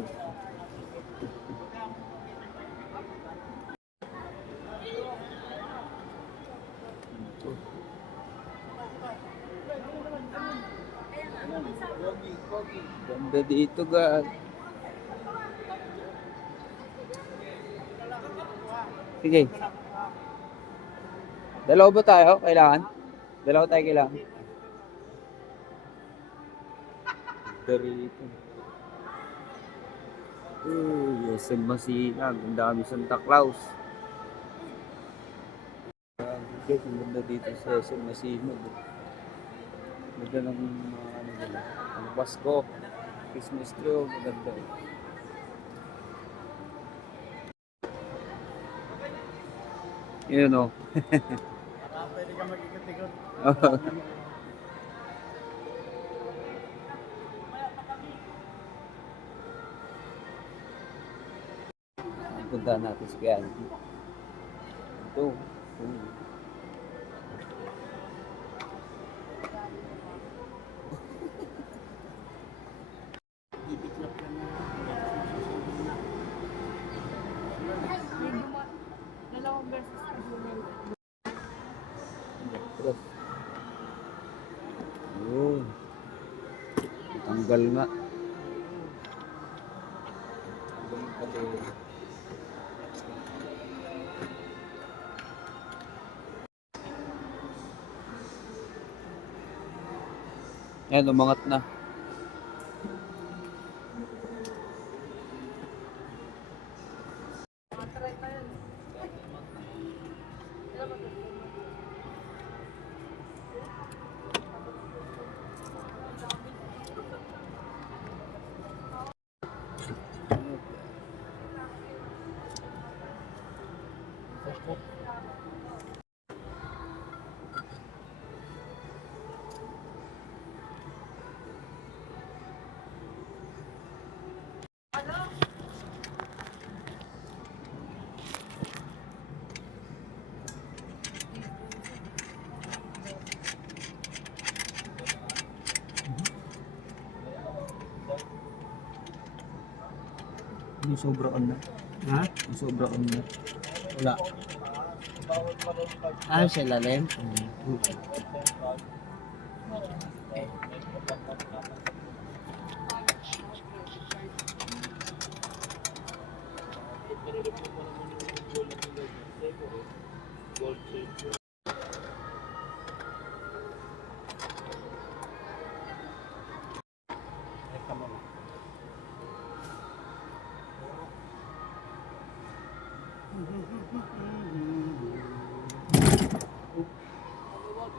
dito. Ganda dito, guys. Sige. Dalawa ba tayo? Kailangan? Dalawa tayo kailangan. Dito. Yes, Masinag. Ang dami Santa Claus. Guys, ang ganda dito sa SM Masinag. Ganda ng mga ano nila. Ang Pasko. Christmas tree. Maganda. Yun o. Pwede ka mag-ikot-ikot. Punta natin sa kaya. Ito. Ibitlap ka na. Dalawang beses na bumili. Yun. Tanggal nga. Yan, umangat na. Yung sobra on na. Ha? Yung sobra on na. Wala. Ah, sa lalim?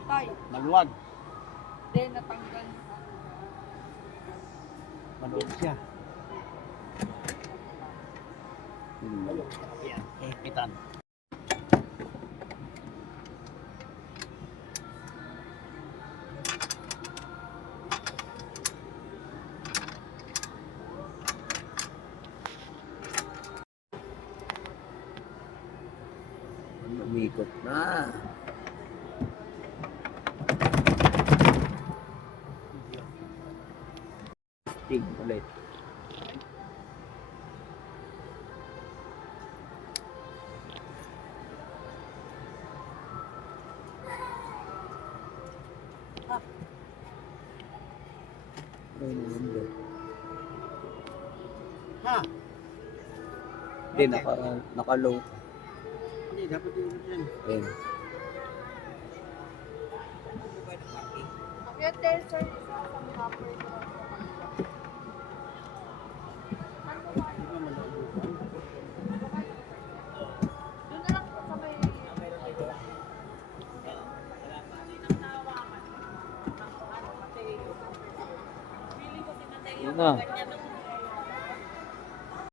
Tay, Maluwag. then natanggal. Maluwag siya. Hmm. Yan. Kitan. Umikot na. Tig ulit. Ha? Hindi, naka-low. Hindi, dapat yung yan. Ayun. Yung tester is ang copper ko. Di ba maluwag? Doon na lang sa may... Yun na.